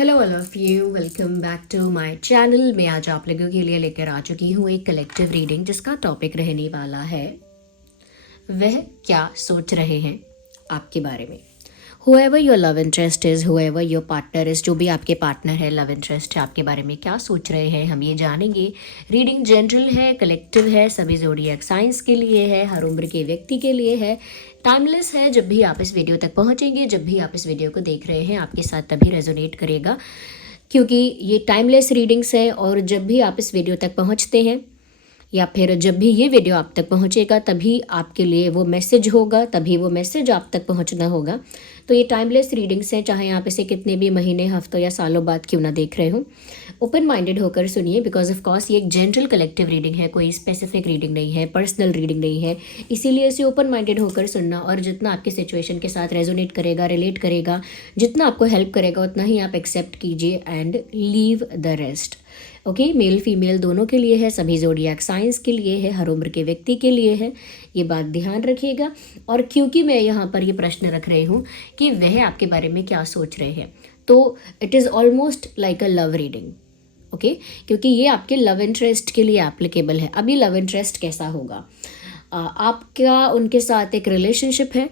Hello all of you, welcome back to my channel. मैं आज आप लोगों के लिए लेकर आ चुकी हूँ एक कलेक्टिव रीडिंग जिसका टॉपिक रहने वाला है वह क्या सोच रहे हैं आपके बारे में। whoever your love interest is, whoever your partner is, जो भी आपके पार्टनर है, लव इंटरेस्ट है, आपके बारे में क्या सोच रहे हैं हम ये जानेंगे। रीडिंग जनरल है, कलेक्टिव है, सभी ज़ोडिएक साइंस के लिए है, हर उम्र के व्यक्ति के लिए है, टाइमलेस है। जब भी आप इस वीडियो तक पहुंचेंगे, जब भी आप इस वीडियो को देख रहे हैं, आपके साथ तभी रेजोनेट करेगा क्योंकि ये टाइमलेस रीडिंग्स है। और जब भी आप इस वीडियो तक पहुंचते हैं या फिर जब भी ये वीडियो आप तक पहुंचेगा तभी आपके लिए वो मैसेज होगा, तभी वो मैसेज आप तक पहुंचना होगा। तो ये टाइमलेस रीडिंग्स हैं, चाहे आप इसे कितने भी महीने, हफ्तों या सालों बाद क्यों ना देख रहे हो। ओपन माइंडेड होकर सुनिए, बिकॉज ऑफ कोर्स ये एक जनरल कलेक्टिव रीडिंग है, कोई स्पेसिफिक रीडिंग नहीं है, पर्सनल रीडिंग नहीं है। इसीलिए इसे ओपन माइंडेड होकर सुनना, और जितना आपकी सिचुएशन के साथ रेजोनेट करेगा, रिलेट करेगा, जितना आपको हेल्प करेगा उतना ही आप एक्सेप्ट कीजिए and leave the rest. Okay, male female दोनों के लिए है, सभी ज़ोडिएक साइंस के लिए है, हर उम्र के व्यक्ति के लिए है, ये बात ध्यान रखिएगा। और क्योंकि मैं यहाँ पर ये प्रश्न रख रही हूँ कि वह आपके बारे में क्या सोच रहे हैं, तो it is almost like a love reading. Okay, क्योंकि ये आपके लव इंटरेस्ट के लिए एप्लीकेबल है। अब ये लव इंटरेस्ट कैसा होगा? आपका उनके साथ एक रिलेशनशिप है,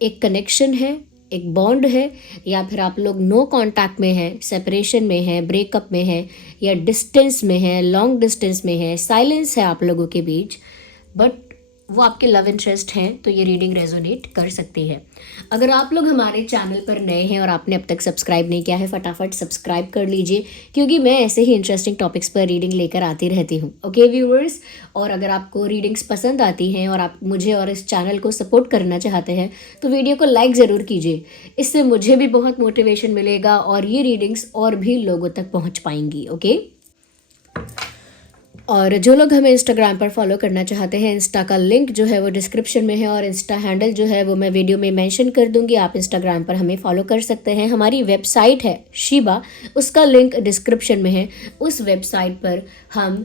एक कनेक्शन है, एक बॉन्ड है, या फिर आप लोग नो कांटेक्ट में हैं, सेपरेशन में हैं, ब्रेकअप में हैं, या डिस्टेंस में हैं, लॉन्ग डिस्टेंस में हैं, साइलेंस है आप लोगों के बीच, बट वो आपके लव इंटरेस्ट हैं, तो ये रीडिंग रेजोनेट कर सकती है। अगर आप लोग हमारे चैनल पर नए हैं और आपने अब तक सब्सक्राइब नहीं किया है, फटाफट सब्सक्राइब कर लीजिए, क्योंकि मैं ऐसे ही इंटरेस्टिंग टॉपिक्स पर रीडिंग लेकर आती रहती हूँ। ओके व्यूअर्स, और अगर आपको रीडिंग्स पसंद आती हैं और आप मुझे और इस चैनल को सपोर्ट करना चाहते हैं तो वीडियो को लाइक ज़रूर कीजिए। इससे मुझे भी बहुत मोटिवेशन मिलेगा और ये रीडिंग्स और भी लोगों तक पहुँच पाएंगी। ओके, और जो लोग हमें इंस्टाग्राम पर फॉलो करना चाहते हैं, इंस्टा का लिंक जो है वो डिस्क्रिप्शन में है, और इंस्टा हैंडल जो है वो मैं वीडियो में मेंशन कर दूंगी। आप इंस्टाग्राम पर हमें फॉलो कर सकते हैं। हमारी वेबसाइट है शिबा, उसका लिंक डिस्क्रिप्शन में है। उस वेबसाइट पर हम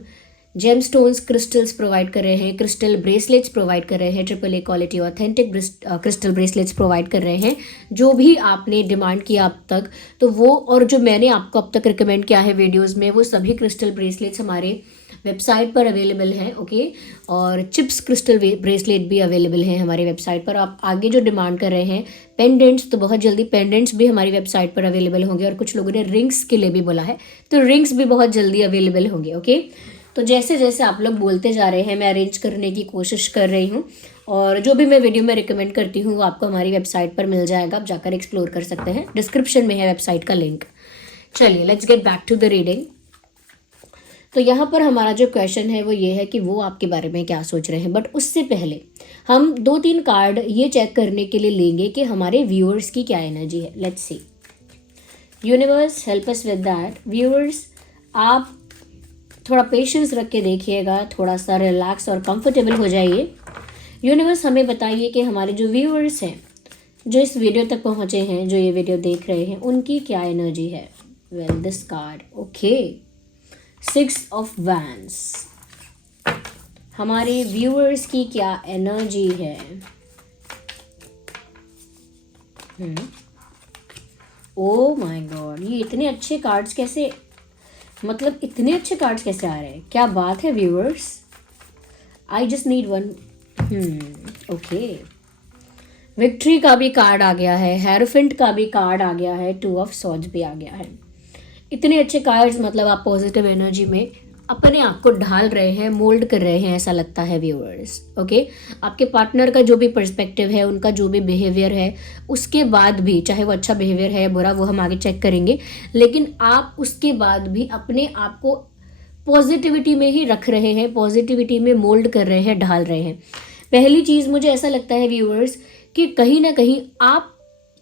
जेमस्टोन्स क्रिस्टल्स प्रोवाइड कर रहे हैं, क्रिस्टल ब्रेसलेट्स प्रोवाइड कर रहे हैं, AAA quality authentic crystal bracelets provide कर रहे हैं। जो भी आपने डिमांड किया अब तक, तो वो और जो मैंने आपको अब तक रिकमेंड किया है वीडियोस में, वो सभी क्रिस्टल ब्रेसलेट्स हमारे वेबसाइट पर अवेलेबल हैं। ओके, और चिप्स क्रिस्टल ब्रेसलेट भी अवेलेबल हैं हमारी वेबसाइट पर। आप आगे जो डिमांड कर रहे हैं पेंडेंट्स, तो बहुत जल्दी पेंडेंट्स भी हमारी वेबसाइट पर अवेलेबल होंगे, और कुछ लोगों ने रिंग्स के लिए भी बोला है, तो रिंग्स भी बहुत जल्दी अवेलेबल होंगे। ओके, तो जैसे जैसे आप लोग बोलते जा रहे हैं मैं अरेंज करने की कोशिश कर रही हूँ, और जो भी मैं वीडियो में रिकमेंड करती हूँ वो आपको हमारी वेबसाइट पर मिल जाएगा, आप जाकर एक्सप्लोर कर सकते हैं। डिस्क्रिप्शन में है वेबसाइट का लिंक। चलिए let's get back to the reading. तो यहाँ पर हमारा जो क्वेश्चन है वो ये है कि वो आपके बारे में क्या सोच रहे हैं, बट उससे पहले हम 2-3 कार्ड ये चेक करने के लिए लेंगे कि हमारे व्यूअर्स की क्या एनर्जी है। Let's see, universe help us with that. Viewers, आप थोड़ा पेशेंस रख के देखिएगा, थोड़ा सा रिलैक्स और कंफर्टेबल हो जाइए। यूनिवर्स हमें बताइए कि हमारे जो व्यूअर्स हैं, जो इस वीडियो तक पहुँचे हैं, जो ये वीडियो देख रहे हैं, उनकी क्या एनर्जी है। Well this card, okay, 6 of wands, हमारे व्यूअर्स की क्या एनर्जी है। ओ माय गॉड, ये इतने अच्छे कार्ड्स कैसे, मतलब इतने अच्छे कार्ड्स कैसे आ रहे हैं, क्या बात है viewers. I just need one. Okay, victory का भी कार्ड आ गया है, हेरोफेंट का भी कार्ड आ गया है, 2 ऑफ सॉर्ड्स भी आ गया है। इतने अच्छे कार्ड्स, मतलब आप पॉजिटिव एनर्जी में अपने आप को ढाल रहे हैं, मोल्ड कर रहे हैं, ऐसा लगता है व्यूअर्स। ओके, आपके पार्टनर का जो भी पर्सपेक्टिव है, उनका जो भी बिहेवियर है, उसके बाद भी, चाहे वो अच्छा बिहेवियर है या बुरा, वो हम आगे चेक करेंगे, लेकिन आप उसके बाद भी अपने आप को पॉजिटिविटी में ही रख रहे हैं, पॉजिटिविटी में मोल्ड कर रहे हैं, ढाल रहे हैं। पहली चीज़ मुझे ऐसा लगता है व्यूअर्स कि कहीं ना कहीं आप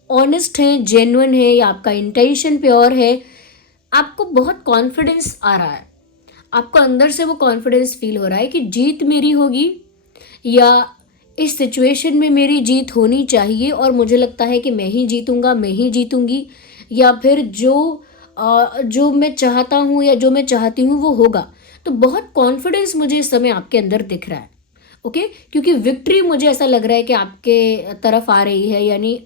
ऑनेस्ट हैं, जेन्युइन है, या आपका इंटेंशन प्योर है, आपको बहुत कॉन्फिडेंस आ रहा है, आपको अंदर से वो कॉन्फिडेंस फील हो रहा है कि जीत मेरी होगी, या इस सिचुएशन में मेरी जीत होनी चाहिए, और मुझे लगता है कि मैं ही जीतूंगा, मैं ही जीतूंगी, या फिर जो मैं चाहता हूँ या जो मैं चाहती हूँ वो होगा। तो बहुत कॉन्फिडेंस मुझे इस समय आपके अंदर दिख रहा है। ओके, क्योंकि विक्ट्री मुझे ऐसा लग रहा है कि आपके तरफ आ रही है, यानी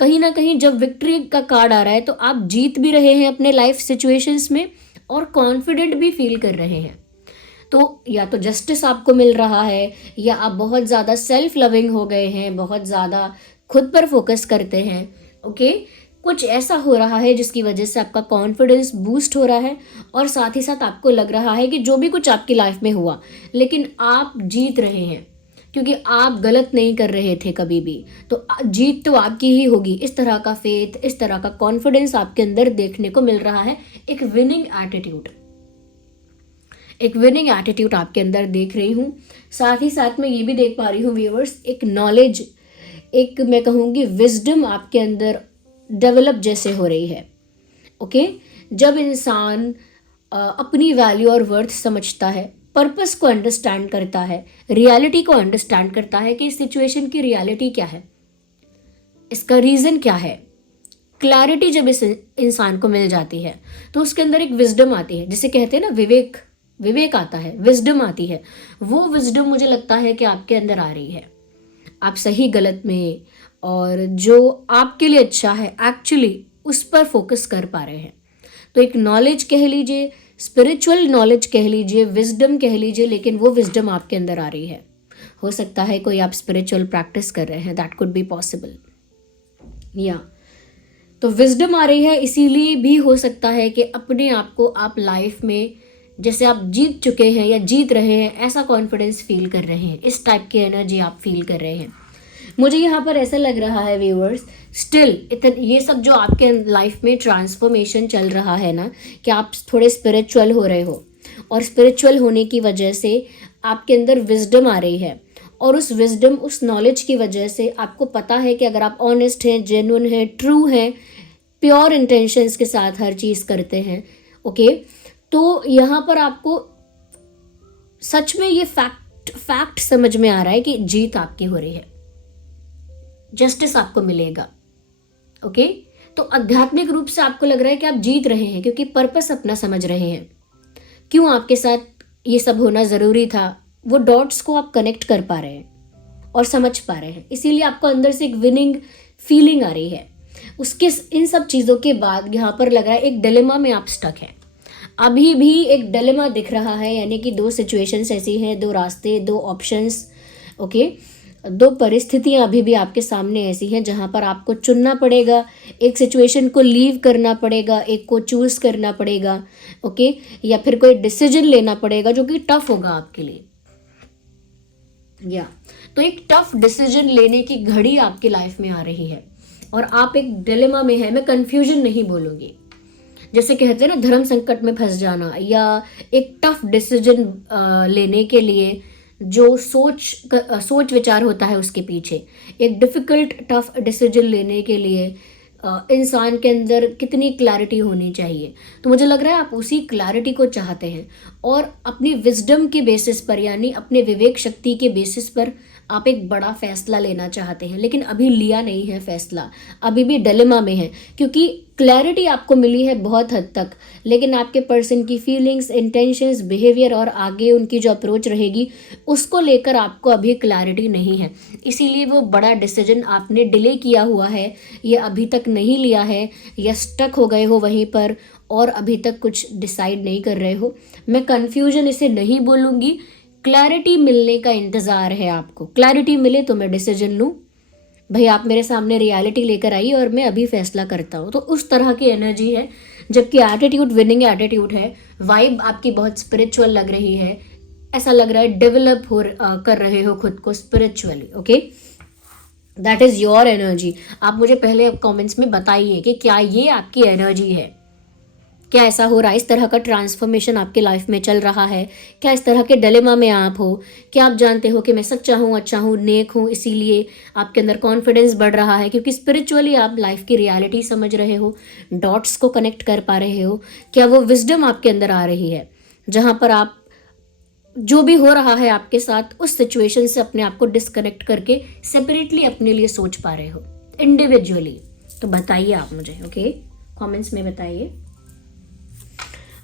कहीं ना कहीं जब विक्ट्री का कार्ड आ रहा है तो आप जीत भी रहे हैं अपने लाइफ सिचुएशंस में और कॉन्फिडेंट भी फील कर रहे हैं। तो या तो जस्टिस आपको मिल रहा है, या आप बहुत ज़्यादा सेल्फ लविंग हो गए हैं, बहुत ज़्यादा खुद पर फोकस करते हैं। ओके, कुछ ऐसा हो रहा है जिसकी वजह से आपका कॉन्फिडेंस बूस्ट हो रहा है, और साथ ही साथ आपको लग रहा है कि जो भी कुछ आपकी लाइफ में हुआ, लेकिन आप जीत रहे हैं क्योंकि आप गलत नहीं कर रहे थे कभी भी, तो जीत तो आपकी ही होगी। इस तरह का फेथ, इस तरह का कॉन्फिडेंस आपके अंदर देखने को मिल रहा है। एक विनिंग एटीट्यूड, एक विनिंग एटीट्यूड आपके अंदर देख रही हूँ। साथ ही साथ मैं ये भी देख पा रही हूँ व्यूअर्स, एक नॉलेज, एक मैं कहूँगी विजडम आपके अंदर डेवलप जैसे हो रही है। ओके, जब इंसान अपनी वैल्यू और वर्थ समझता है, पर्पस को अंडरस्टैंड करता है, रियलिटी को अंडरस्टैंड करता है कि इस सिचुएशन की रियलिटी क्या है, इसका रीज़न क्या है, क्लैरिटी जब इस इंसान को मिल जाती है तो उसके अंदर एक विजडम आती है, जिसे कहते हैं ना विवेक, विवेक आता है, विजडम आती है। वो विजडम मुझे लगता है कि आपके अंदर आ रही है। आप सही गलत में और जो आपके लिए अच्छा है एक्चुअली उस पर फोकस कर पा रहे हैं। तो एक नॉलेज कह लीजिए, स्पिरिचुअल नॉलेज कह लीजिए, विजडम कह लीजिए, लेकिन वो विजडम आपके अंदर आ रही है। हो सकता है कोई आप स्पिरिचुअल प्रैक्टिस कर रहे हैं, दैट कुड बी पॉसिबल। या तो विजडम आ रही है, इसीलिए भी हो सकता है कि अपने आप को आप लाइफ में जैसे आप जीत चुके हैं या जीत रहे हैं, ऐसा कॉन्फिडेंस फील कर रहे हैं, इस टाइप की एनर्जी आप फील कर रहे हैं। मुझे यहाँ पर ऐसा लग रहा है व्यूअर्स, स्टिल ये सब जो आपके लाइफ में ट्रांसफॉर्मेशन चल रहा है ना, कि आप थोड़े स्पिरिचुअल हो रहे हो, और स्पिरिचुअल होने की वजह से आपके अंदर विजडम आ रही है, और उस विजडम, उस नॉलेज की वजह से आपको पता है कि अगर आप ऑनेस्ट हैं, जेन्युइन हैं, ट्रू हैं, प्योर इंटेंशंस के साथ हर चीज़ करते हैं, ओके, तो यहाँ पर आपको सच में ये फैक्ट समझ में आ रहा है कि जीत आपकी हो रही है, जस्टिस आपको मिलेगा। ओके, तो आध्यात्मिक रूप से आपको लग रहा है कि आप जीत रहे हैं क्योंकि पर्पस अपना समझ रहे हैं, क्यों आपके साथ ये सब होना ज़रूरी था, वो डॉट्स को आप कनेक्ट कर पा रहे हैं और समझ पा रहे हैं, इसीलिए आपको अंदर से एक विनिंग फीलिंग आ रही है। उसके इन सब चीज़ों के बाद यहाँ पर लग रहा है एक डिलेमा में आप स्टक हैं, अभी भी एक डिलेमा दिख रहा है, यानी कि दो सिचुएशंस ऐसी हैं, दो रास्ते, दो ऑप्शंस, ओके, दो परिस्थितियां अभी भी आपके सामने ऐसी हैं जहां पर आपको चुनना पड़ेगा, एक सिचुएशन को लीव करना पड़ेगा, एक को चूज करना पड़ेगा, ओके, या फिर कोई डिसीजन लेना पड़ेगा जो कि टफ होगा आपके लिए। या तो एक टफ डिसीजन लेने की घड़ी आपकी लाइफ में आ रही है और आप एक डिलेमा में है। मैं कंफ्यूजन नहीं बोलूँगी, जैसे कहते हैं ना धर्म संकट में फंस जाना, या एक टफ डिसीजन लेने के लिए जो सोच विचार होता है उसके पीछे, एक डिफ़िकल्ट टफ डिसीजन लेने के लिए इंसान के अंदर कितनी क्लैरिटी होनी चाहिए। तो मुझे लग रहा है आप उसी क्लैरिटी को चाहते हैं और अपनी विजडम के बेसिस पर, यानी अपने विवेक शक्ति के बेसिस पर आप एक बड़ा फैसला लेना चाहते हैं, लेकिन अभी लिया नहीं है फैसला, अभी भी डिलेमा में है, क्योंकि क्लैरिटी आपको मिली है बहुत हद तक, लेकिन आपके पर्सन की फीलिंग्स, इंटेंशंस, बिहेवियर और आगे उनकी जो अप्रोच रहेगी उसको लेकर आपको अभी क्लैरिटी नहीं है। इसीलिए वो बड़ा डिसीजन आपने डिले किया हुआ है, ये अभी तक नहीं लिया है, या स्टक हो गए हो वहीं पर और अभी तक कुछ डिसाइड नहीं कर रहे हो। मैं कन्फ्यूजन इसे नहीं बोलूँगी, क्लैरिटी मिलने का इंतज़ार है आपको। क्लैरिटी मिले तो मैं डिसीजन लूँ, भाई आप मेरे सामने रियलिटी लेकर आइए और मैं अभी फैसला करता हूँ। तो उस तरह की एनर्जी है, जबकि एटीट्यूड विनिंग एटीट्यूड है, वाइब आपकी बहुत स्पिरिचुअल लग रही है, ऐसा लग रहा है डेवलप कर रहे हो खुद को spiritually. Okay, that is your energy. आप मुझे पहले कमेंट्स में बताइए कि क्या ये आपकी एनर्जी है, क्या ऐसा हो रहा है, इस तरह का ट्रांसफॉर्मेशन आपके लाइफ में चल रहा है, क्या इस तरह के डिलेमा में आप हो, क्या आप जानते हो कि मैं सच्चा हूँ, अच्छा हूँ, नेक हूँ, इसीलिए आपके अंदर कॉन्फिडेंस बढ़ रहा है क्योंकि स्पिरिचुअली आप लाइफ की रियलिटी समझ रहे हो, डॉट्स को कनेक्ट कर पा रहे हो। क्या वो विजडम आपके अंदर आ रही है जहाँ पर आप जो भी हो रहा है आपके साथ उस सिचुएशन से अपने आप को डिस्कनेक्ट करके सेपरेटली अपने लिए सोच पा रहे हो इंडिविजुअली? तो बताइए आप मुझे, ओके, कमेंट्स में बताइए।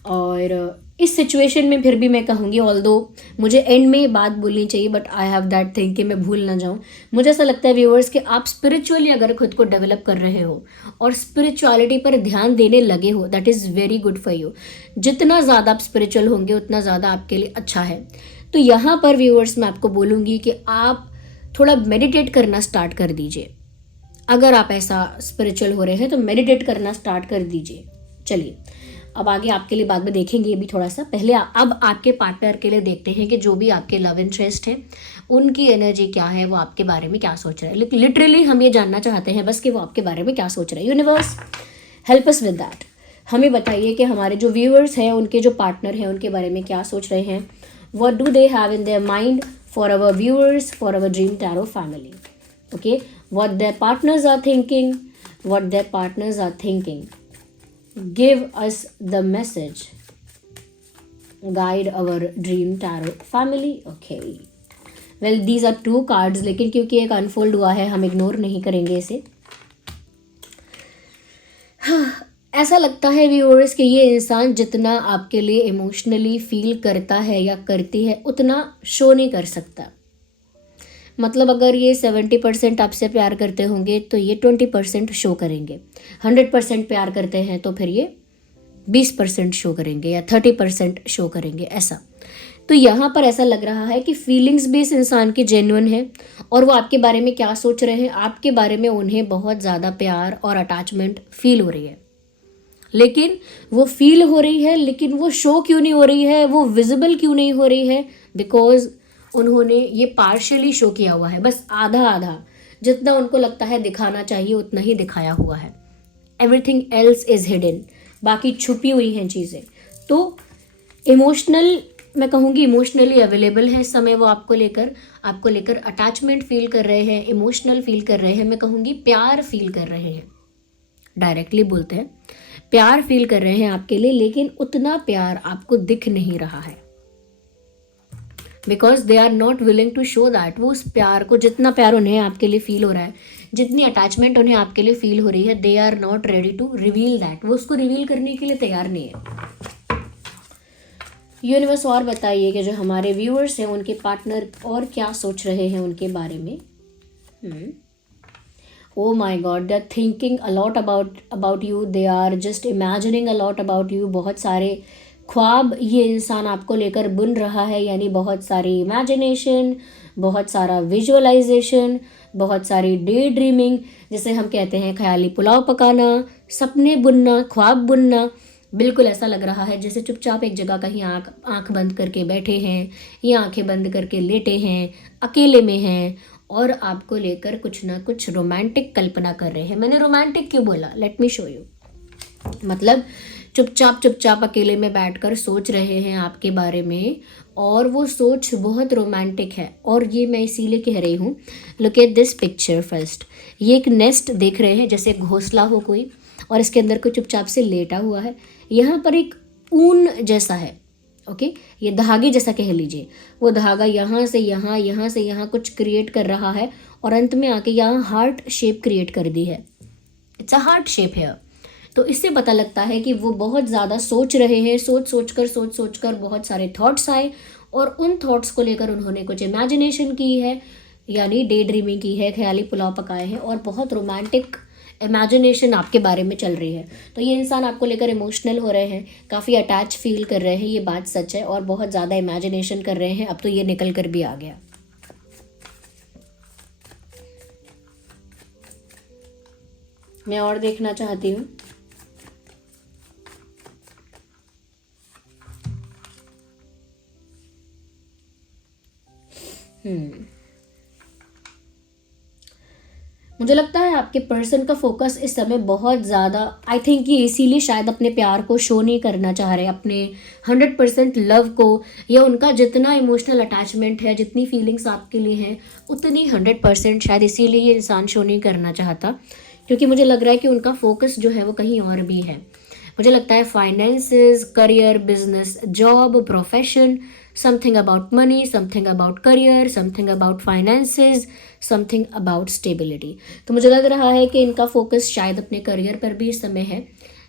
और इस सिचुएशन में फिर भी मैं कहूँगी, ऑल्दो मुझे एंड में ये बात बोलनी चाहिए but I have that thing कि मैं भूल ना जाऊँ, मुझे ऐसा लगता है व्यूअर्स कि आप स्पिरिचुअली अगर खुद को डेवलप कर रहे हो और स्पिरिचुअलिटी पर ध्यान देने लगे हो, that is very good for you. जितना ज़्यादा आप स्पिरिचुअल होंगे उतना ज़्यादा आपके लिए अच्छा है। तो यहाँ पर व्यूअर्स मैं आपको बोलूँगी कि आप थोड़ा मेडिटेट करना स्टार्ट कर दीजिए। अगर आप ऐसा स्पिरिचुअल हो रहे हैं तो मेडिटेट करना स्टार्ट कर दीजिए। चलिए अब आगे आपके लिए बाद में देखेंगे ये भी थोड़ा सा, पहले अब आपके पार्टनर के लिए देखते हैं कि जो भी आपके लव इंटरेस्ट है उनकी एनर्जी क्या है, वो आपके बारे में क्या सोच रहे हैं। लिटरली हम ये जानना चाहते हैं बस कि वो आपके बारे में क्या सोच रहे हैं। Universe help us with that. हमें बताइए कि हमारे जो व्यूअर्स हैं उनके जो पार्टनर हैं उनके बारे में क्या सोच रहे हैं। What do they have in their mind for our viewers, for our dream tarot family. Okay, what their partners are thinking, what their partners are thinking. Give us the message. Guide our dream tarot family. Okay. Well, these are 2 cards, लेकिन क्योंकि एक unfold हुआ है हम ignore नहीं करेंगे इसे। ऐसा लगता है व्यूअर्स कि ये इंसान जितना आपके लिए इमोशनली फील करता है या करती है उतना शो नहीं कर सकता। मतलब अगर ये 70% आपसे प्यार करते होंगे तो ये 20% शो करेंगे। 100% प्यार करते हैं तो फिर ये 20% शो करेंगे या 30% शो करेंगे, ऐसा। तो यहाँ पर ऐसा लग रहा है कि फीलिंग्स भी इस इंसान की जेन्युइन है और वो आपके बारे में क्या सोच रहे हैं, आपके बारे में उन्हें बहुत ज़्यादा प्यार और अटैचमेंट फील हो रही है। लेकिन वो फील हो रही है लेकिन वो शो क्यों नहीं हो रही है, वो विजिबल क्यों नहीं हो रही है? बिकॉज उन्होंने ये पार्शियली शो किया हुआ है, बस आधा आधा, जितना उनको लगता है दिखाना चाहिए उतना ही दिखाया हुआ है। एवरीथिंग एल्स इज हिडन, बाकी छुपी हुई हैं चीज़ें। तो इमोशनल, मैं कहूँगी इमोशनली अवेलेबल है इस समय वो आपको लेकर अटैचमेंट फील कर रहे हैं, इमोशनल फील कर रहे हैं, मैं कहूँगी प्यार फील कर रहे हैं। डायरेक्टली बोलते हैं प्यार फील कर रहे हैं आपके लिए, लेकिन उतना प्यार आपको दिख नहीं रहा है। Because they are not willing to show that. वो उस प्यार को, जितना प्यार उन्हें आपके लिए फील हो रहा है, जितनी अटैचमेंट उन्हें आपके लिए फील हो रही है, they are not ready to reveal that. वो उसको रिवील करने के लिए तैयार नहीं है। यूनिवर्स और बताइए कि जो हमारे व्यूअर्स हैं उनके पार्टनर और क्या सोच रहे हैं उनके बारे में। Oh my God, they are thinking a lot about you. They are just imagining a lot about you. बहुत सारे ख्वाब ये इंसान आपको लेकर बुन रहा है, यानी बहुत सारी इमेजिनेशन, बहुत सारा विजुअलाइजेशन, बहुत सारी डे ड्रीमिंग, जिसे हम कहते हैं ख्याली पुलाव पकाना, सपने बुनना, ख्वाब बुनना। बिल्कुल ऐसा लग रहा है जैसे चुपचाप एक जगह कहीं आँख बंद करके बैठे हैं या आंखें बंद करके लेटे हैं, अकेले में हैं और आपको लेकर कुछ ना कुछ रोमांटिक कल्पना कर रहे हैं। मैंने रोमांटिक क्यों बोला, लेट मी शो यू। मतलब चुपचाप अकेले में बैठकर सोच रहे हैं आपके बारे में, और वो सोच बहुत रोमांटिक है। और ये मैं इसीलिए कह रही हूँ, look at this picture first. ये एक नेस्ट देख रहे हैं, जैसे घोंसला हो कोई, और इसके अंदर कोई चुपचाप से लेटा हुआ है। यहाँ पर एक ऊन जैसा है, ओके, ये धागे जैसा कह लीजिए। वो धागा यहाँ से यहाँ, यहाँ से यहाँ कुछ क्रिएट कर रहा है और अंत में आके यहाँ हार्ट शेप क्रिएट कर दी है। इट्स अ हार्ट शेप है। तो इससे पता लगता है कि वो बहुत ज़्यादा सोच रहे हैं। सोच कर बहुत सारे थॉट्स आए और उन थॉट्स को लेकर उन्होंने कुछ इमेजिनेशन की है, यानी डे ड्रीमिंग की है, ख्याली पुलाव पकाए हैं और बहुत रोमांटिक इमेजिनेशन आपके बारे में चल रही है। तो ये इंसान आपको लेकर इमोशनल हो रहे हैं, काफ़ी अटैच फील कर रहे हैं, ये बात सच है, और बहुत ज़्यादा इमेजिनेशन कर रहे हैं। अब तो ये निकल कर भी आ गया। मैं और देखना चाहती हूँ। मुझे लगता है आपके पर्सन का फोकस इस समय बहुत ज़्यादा, आई थिंक ये इसीलिए शायद अपने प्यार को शो नहीं करना चाह रहे, अपने 100% लव को, या उनका जितना इमोशनल अटैचमेंट है, जितनी फीलिंग्स आपके लिए हैं, उतनी 100% शायद इसीलिए ये इंसान शो नहीं करना चाहता। क्योंकि मुझे लग रहा है कि उनका फोकस जो है वो कहीं और भी है। मुझे लगता है finances, career, business, job, profession, something about money, something about career, something about finances, something about stability. तो मुझे लग रहा है कि इनका फोकस शायद अपने करियर पर भी इस समय है।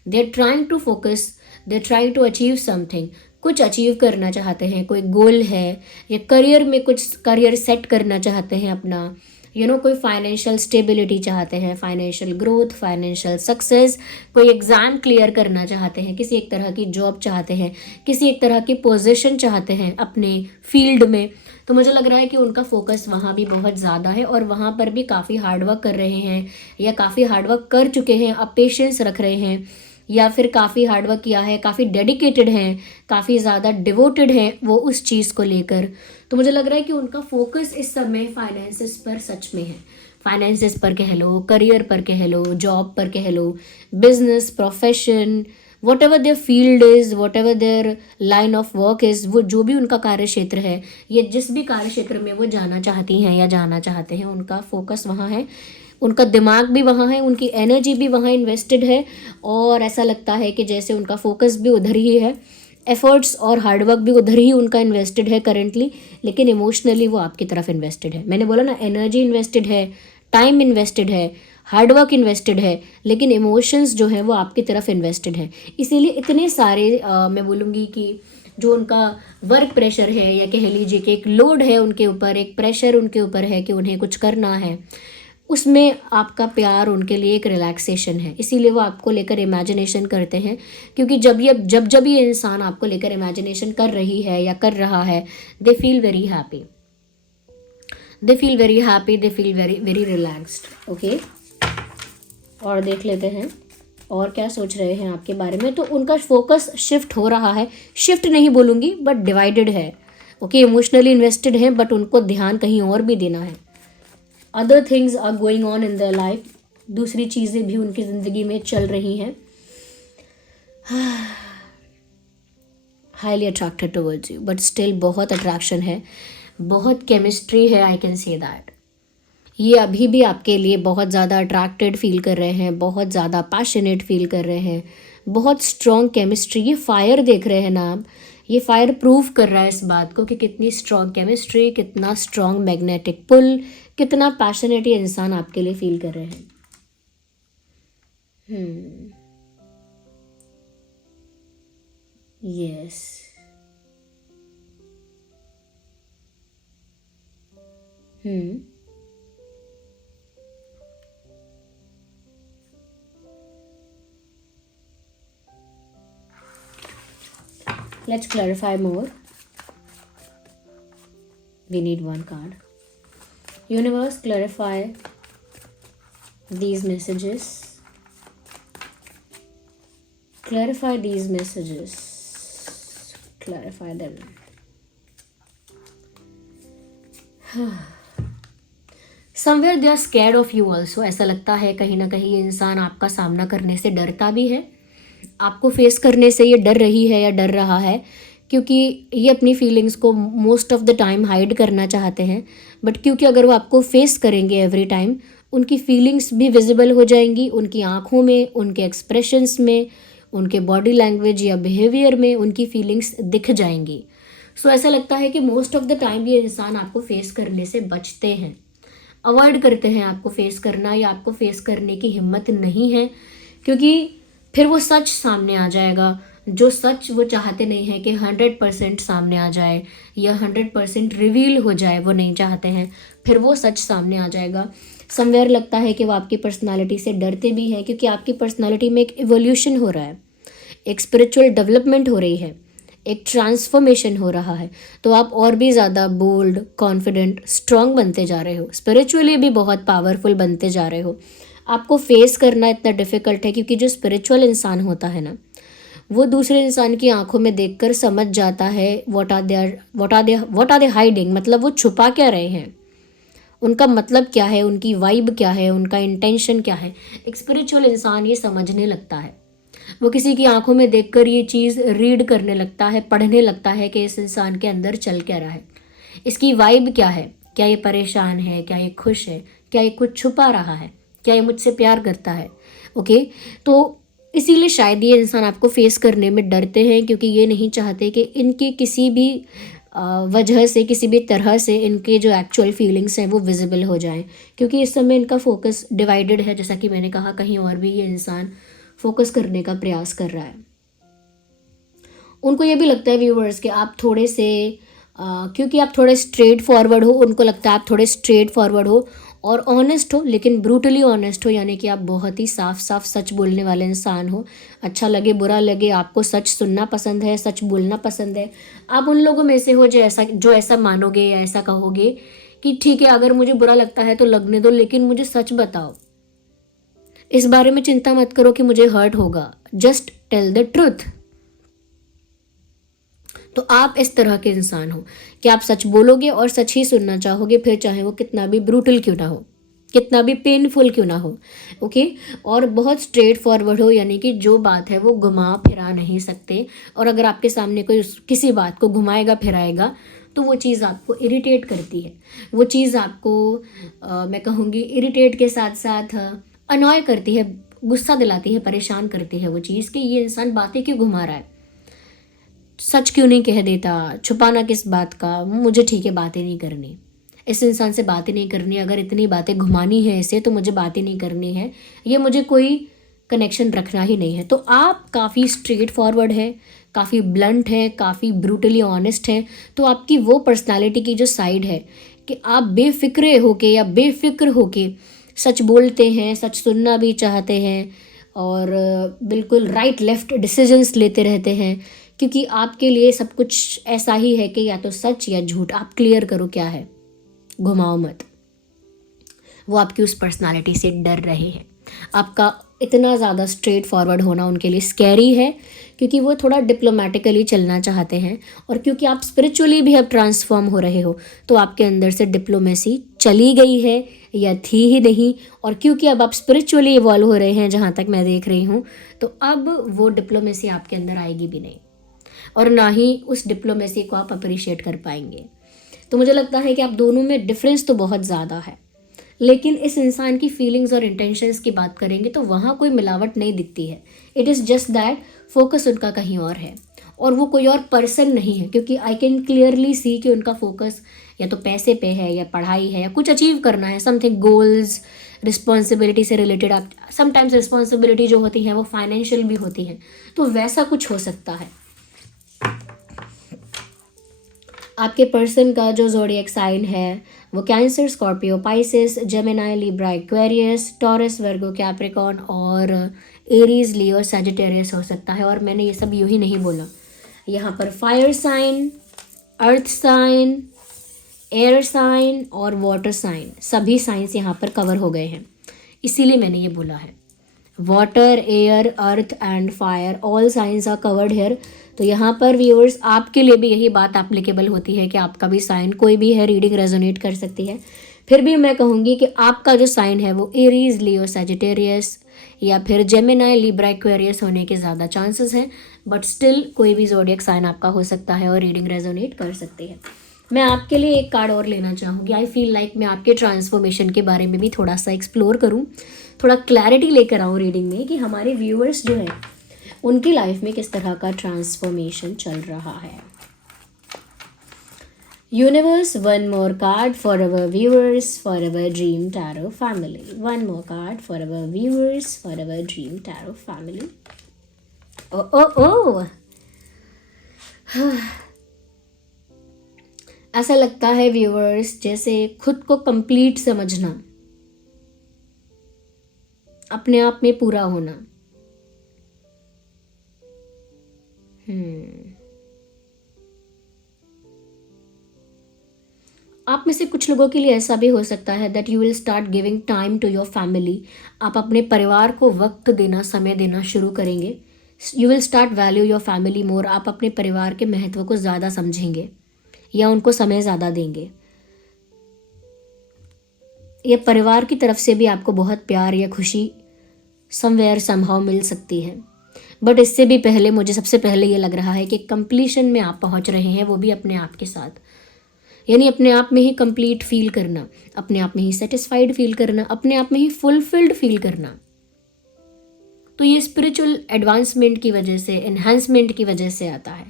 They are trying to focus, they are trying to achieve something. कुछ अचीव करना चाहते हैं, कोई गोल है, या करियर में कुछ करियर सेट करना चाहते हैं अपना, कोई फाइनेंशियल स्टेबिलिटी चाहते हैं, फाइनेंशियल ग्रोथ, फाइनेंशियल सक्सेस, कोई एग्ज़ाम क्लियर करना चाहते हैं, किसी एक तरह की जॉब चाहते हैं, किसी एक तरह की पोजीशन चाहते हैं अपने फील्ड में। तो मुझे लग रहा है कि उनका फोकस वहाँ भी बहुत ज़्यादा है और वहाँ पर भी काफ़ी हार्डवर्क कर रहे हैं या काफ़ी हार्डवर्क कर चुके हैं, अब पेशेंस रख रहे हैं, या फिर काफ़ी हार्डवर्क किया है, काफ़ी डेडिकेटेड हैं, काफ़ी ज़्यादा डिवोटेड हैं वो उस चीज़ को लेकर। तो मुझे लग रहा है कि उनका फोकस इस समय फाइनेंसेस पर सच में है। फाइनेंसेस पर कह लो, करियर पर कह लो, जॉब पर कह लो, business, profession, whatever their field is, whatever their line of work is, वो जो भी उनका कार्य क्षेत्र है, ये जिस भी कार्य क्षेत्र में वो जाना चाहती हैं या जाना चाहते हैं, उनका फोकस वहाँ है, उनका दिमाग भी वहाँ है, उनकी एनर्जी भी वहाँ इन्वेस्टेड है, और ऐसा लगता है कि जैसे उनका फोकस भी उधर ही है, एफर्ट्स और हार्डवर्क भी उधर ही उनका इन्वेस्टेड है करेंटली, लेकिन इमोशनली वो आपकी तरफ इन्वेस्टेड है। मैंने बोला ना, एनर्जी इन्वेस्टेड है, टाइम इन्वेस्टेड है, हार्डवर्क इन्वेस्टेड है, लेकिन इमोशंस जो है वो आपकी तरफ इन्वेस्टेड है। इसीलिए इतने सारे मैं बोलूँगी कि जो उनका वर्क प्रेशर है, या कह लीजिए कि एक लोड है उनके ऊपर, एक प्रेशर उनके ऊपर है कि उन्हें कुछ करना है, उसमें आपका प्यार उनके लिए एक रिलैक्सेशन है। इसीलिए वो आपको लेकर इमेजिनेशन करते हैं, क्योंकि जब ये इंसान आपको लेकर इमेजिनेशन कर रही है या कर रहा है, they feel very happy, they feel very happy, they feel very very relaxed. Okay, और देख लेते हैं और क्या सोच रहे हैं आपके बारे में। तो उनका फोकस शिफ्ट हो रहा है, शिफ्ट नहीं बोलूँगी बट डिवाइडेड है। ओके, इमोशनली इन्वेस्टेड है बट उनको ध्यान कहीं और भी देना है। Other things are going on in their life, दूसरी चीज़ें भी उनकी ज़िंदगी में चल रही हैं। Highly attracted towards you, but still बहुत अट्रैक्शन है, बहुत केमिस्ट्री है, आई कैन से दैट। ये अभी भी आपके लिए बहुत ज़्यादा अट्रैक्टेड फील कर रहे हैं, बहुत ज़्यादा पैशनेट फील कर रहे हैं, बहुत स्ट्रॉन्ग केमिस्ट्री। ये फायर देख रहे हैं ना आप, ये फायर प्रूव कर रहा है इस बात को कि कितनी स्ट्रॉन्ग केमिस्ट्री, कितना स्ट्रॉन्ग मैग्नेटिक पुल, कितना पैशनेट ये इंसान आपके लिए फील कर रहे हैं। Yes, let's clarify more. We need one card. Universe, clarify these messages. Clarify these messages. Clarify them. Somewhere they are scared of you also. ऐसा लगता है कहीं ना कहीं ये इंसान आपका सामना करने से डरता भी है, आपको फेस करने से ये डर रही है या डर रहा है, क्योंकि ये अपनी फीलिंग्स को most of the time hide करना चाहते हैं। बट क्योंकि अगर वो आपको फेस करेंगे एवरी टाइम, उनकी फीलिंग्स भी विजिबल हो जाएंगी, उनकी आँखों में, उनके एक्सप्रेशंस में, उनके बॉडी लैंग्वेज या बिहेवियर में उनकी फीलिंग्स दिख जाएंगी। सो ऐसा लगता है कि मोस्ट ऑफ द टाइम ये इंसान आपको फेस करने से बचते हैं, अवॉइड करते हैं आपको फेस करना, या आपको फेस करने की हिम्मत नहीं है, क्योंकि फिर वो सच सामने आ जाएगा। जो सच वो चाहते नहीं है कि 100% सामने आ जाए या 100% रिवील हो जाए, वो नहीं चाहते हैं, फिर वो सच सामने आ जाएगा। समवेयर लगता है कि वो आपकी पर्सनालिटी से डरते भी हैं, क्योंकि आपकी पर्सनालिटी में एक इवोल्यूशन हो रहा है, एक स्पिरिचुअल डेवलपमेंट हो रही है, एक ट्रांसफॉर्मेशन हो रहा है। तो आप और भी ज़्यादा बोल्ड, कॉन्फिडेंट, स्ट्रॉन्ग बनते जा रहे हो, स्पिरिचुअली भी बहुत पावरफुल बनते जा रहे हो। आपको फेस करना इतना डिफ़िकल्ट है, क्योंकि जो स्पिरिचुअल इंसान होता है ना, वो दूसरे इंसान की आंखों में देखकर समझ जाता है व्हाट आर दे हाइडिंग, मतलब वो छुपा क्या रहे हैं, उनका मतलब क्या है, उनकी वाइब क्या है, उनका इंटेंशन क्या है। एक स्पिरिचुअल इंसान ये समझने लगता है, वो किसी की आंखों में देखकर ये चीज़ रीड करने लगता है, पढ़ने लगता है कि इस इंसान के अंदर चल क्या रहा है, इसकी वाइब क्या है, क्या ये परेशान है, क्या ये खुश है, क्या ये कुछ छुपा रहा है, क्या ये मुझसे प्यार करता है। ओके, तो इसीलिए शायद ये इंसान आपको फेस करने में डरते हैं, क्योंकि ये नहीं चाहते कि इनकी किसी भी वजह से, किसी भी तरह से इनके जो एक्चुअल फीलिंग्स हैं वो विजिबल हो जाएं, क्योंकि इस समय इनका फोकस डिवाइडेड है। जैसा कि मैंने कहा, कहीं और भी ये इंसान फोकस करने का प्रयास कर रहा है। उनको ये भी लगता है व्यूवर्स कि आप थोड़े से क्योंकि आप थोड़े स्ट्रेट फॉरवर्ड हो, उनको लगता है आप थोड़े स्ट्रेट फॉरवर्ड हो और ऑनेस्ट हो, लेकिन ब्रूटली ऑनेस्ट हो, यानी कि आप बहुत ही साफ साफ सच बोलने वाले इंसान हो। अच्छा लगे बुरा लगे, आपको सच सुनना पसंद है, सच बोलना पसंद है। आप उन लोगों में से हो जो ऐसा मानोगे या ऐसा कहोगे कि ठीक है, अगर मुझे बुरा लगता है तो लगने दो, लेकिन मुझे सच बताओ, इस बारे में चिंता मत करो कि मुझे हर्ट होगा, जस्ट टेल द ट्रुथ। तो आप इस तरह के इंसान हो कि आप सच बोलोगे और सच ही सुनना चाहोगे, फिर चाहे वो कितना भी ब्रूटल क्यों ना हो, कितना भी पेनफुल क्यों ना हो। ओके। और बहुत स्ट्रेट फॉरवर्ड हो, यानी कि जो बात है वो घुमा फिरा नहीं सकते, और अगर आपके सामने कोई किसी बात को घुमाएगा फिराएगा तो वो चीज़ आपको इरिटेट करती है। वो चीज़ आपको मैं कहूँगी इरिटेट के साथ साथ अनॉय करती है, गुस्सा दिलाती है, परेशान करती है वो चीज़ कि ये इंसान बातें क्यों घुमा रहा है, सच क्यों नहीं कह देता, छुपाना किस बात का, मुझे ठीक है बातें नहीं करनी, इस इंसान से बातें नहीं करनी, अगर इतनी बातें घुमानी है इसे तो मुझे बातें नहीं करनी है, ये मुझे कोई कनेक्शन रखना ही नहीं है। तो आप काफ़ी स्ट्रेट फॉरवर्ड है, काफ़ी ब्लंट है, काफ़ी ब्रूटली ऑनेस्ट है। तो आपकी वो पर्सनालिटी की जो साइड है कि आप बेफिक्रे होके या बेफिक्र होके सच बोलते हैं, सच सुनना भी चाहते हैं, और बिल्कुल राइट लेफ्ट डिसीजंस लेते रहते हैं, क्योंकि आपके लिए सब कुछ ऐसा ही है कि या तो सच या झूठ, आप क्लियर करो क्या है, घुमाओ मत। वो आपकी उस पर्सनालिटी से डर रहे हैं। आपका इतना ज़्यादा स्ट्रेट फॉरवर्ड होना उनके लिए स्कैरी है, क्योंकि वो थोड़ा डिप्लोमेटिकली चलना चाहते हैं, और क्योंकि आप स्पिरिचुअली भी अब ट्रांसफॉर्म हो रहे हो तो आपके अंदर से डिप्लोमेसी चली गई है या थी ही नहीं, और क्योंकि अब आप स्पिरिचुअली इवॉल्व हो रहे हैं जहाँ तक मैं देख रही हूँ, तो अब वो डिप्लोमेसी आपके अंदर आएगी भी नहीं, और ना ही उस डिप्लोमेसी को आप अप्रिशिएट कर पाएंगे। तो मुझे लगता है कि आप दोनों में डिफरेंस तो बहुत ज़्यादा है, लेकिन इस इंसान की फीलिंग्स और इंटेंशंस की बात करेंगे तो वहाँ कोई मिलावट नहीं दिखती है। It is just that focus उनका कहीं और है, और वो कोई और पर्सन नहीं है, क्योंकि आई कैन क्लियरली सी कि उनका फोकस या तो पैसे पे है, या पढ़ाई है, या कुछ अचीव करना है, समथिंग गोल्स, रिस्पॉन्सिबिलिटी से रिलेटेड। आप समटाइम्स रिस्पॉन्सिबिलिटी जो होती है वो फाइनेंशियल भी होती है, तो वैसा कुछ हो सकता है। आपके पर्सन का जो ज़ोडिएक साइन है वो Cancer, Scorpio, Pisces, Gemini, Libra, Aquarius, Taurus, Virgo, Capricorn और एरीज, लियो, सैजिटेरियस हो सकता है। और मैंने ये सब यूं ही नहीं बोला, यहाँ पर fire sign, earth sign, air sign और वाटर साइन, सभी साइंस यहाँ पर कवर हो गए हैं, इसीलिए मैंने ये बोला है। Water, air, earth and fire, all signs are covered here. तो यहाँ पर व्यूअर्स आपके लिए भी यही बात एप्लीकेबल होती है कि आपका भी साइन कोई भी है, रीडिंग रेजोनेट कर सकती है। फिर भी मैं कहूँगी कि आपका जो साइन है वो एरीज, लियो, सैजिटेरियस या फिर जेमिनाई, लिब्रा, एक्वेरियस होने के ज़्यादा चांसेस हैं, बट स्टिल कोई भी ज़ोडिएक साइन आपका हो सकता है और रीडिंग रेजोनेट कर सकती है। मैं आपके लिए एक कार्ड और लेना चाहूँगी। आई फील लाइक मैं आपके ट्रांसफॉर्मेशन के बारे में भी थोड़ा सा एक्सप्लोर करूँ, थोड़ा क्लैरिटी लेकर आऊँ रीडिंग में कि हमारे व्यूअर्स जो है उनकी लाइफ में किस तरह का ट्रांसफॉर्मेशन चल रहा है। Universe, one more card for our viewers for our dream tarot family. One more card for our viewers for our dream tarot family. Oh oh oh ऐसा लगता है व्यूअर्स जैसे खुद को कंप्लीट समझना, अपने आप में पूरा होना। आप में से कुछ लोगों के लिए ऐसा भी हो सकता है that you will start giving time to your family. आप अपने परिवार को वक्त देना, समय देना शुरू करेंगे। You will start value your family more. आप अपने परिवार के महत्व को ज़्यादा समझेंगे या उनको समय ज़्यादा देंगे। या परिवार की तरफ से भी आपको बहुत प्यार या खुशी समवेयर समहाउ मिल सकती है। बट इससे भी पहले मुझे सबसे पहले ये लग रहा है कि कंप्लीशन में आप पहुंच रहे हैं, वो भी अपने आप के साथ, यानी अपने आप में ही कंप्लीट फील करना, अपने आप में ही सेटिस्फाइड फील करना, अपने आप में ही फुलफिल्ड फील करना। तो ये स्पिरिचुअल एडवांसमेंट की वजह से, एनहांसमेंट की वजह से आता है,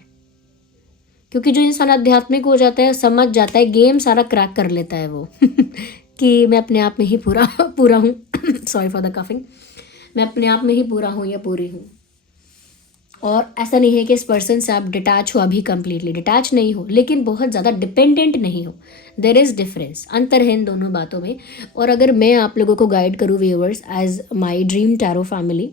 क्योंकि जो इंसान आध्यात्मिक हो जाता है, समझ जाता है, गेम सारा क्रैक कर लेता है वो कि मैं अपने आप में ही पूरा हूँ सॉरी फॉर द कफिंग, मैं अपने आप में ही पूरा हूँ या पूरी हूँ। और ऐसा नहीं है कि इस पर्सन से आप डिटैच हो, अभी कंप्लीटली डिटैच नहीं हो, लेकिन बहुत ज़्यादा डिपेंडेंट नहीं हो। देयर इज़ डिफरेंस, अंतर है इन दोनों बातों में। और अगर मैं आप लोगों को गाइड करूँ viewers as my dream tarot family,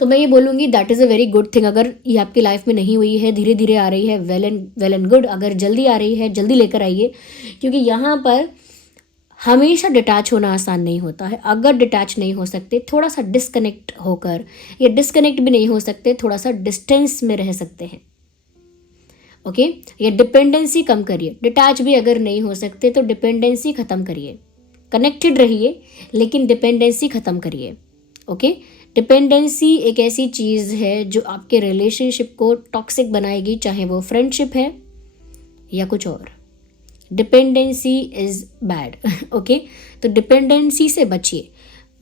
तो मैं ये बोलूँगी that is a very good thing. अगर ये आपकी लाइफ में नहीं हुई है, धीरे धीरे आ रही है, वेल एंड गुड। अगर जल्दी आ रही है, जल्दी लेकर आइए, क्योंकि यहाँ पर हमेशा डिटैच होना आसान नहीं होता है। अगर डिटैच नहीं हो सकते, थोड़ा सा डिस्कनेक्ट होकर, या डिस्कनेक्ट भी नहीं हो सकते, थोड़ा सा डिस्टेंस में रह सकते हैं। ओके, ये डिपेंडेंसी कम करिए। डिटैच भी अगर नहीं हो सकते तो डिपेंडेंसी ख़त्म करिए। कनेक्टेड रहिए लेकिन डिपेंडेंसी ख़त्म करिए। ओके, डिपेंडेंसी एक ऐसी चीज़ है जो आपके रिलेशनशिप को टॉक्सिक बनाएगी, चाहे वो फ्रेंडशिप है या कुछ और। Dependency is bad. ओके, तो डिपेंडेंसी से बचिए।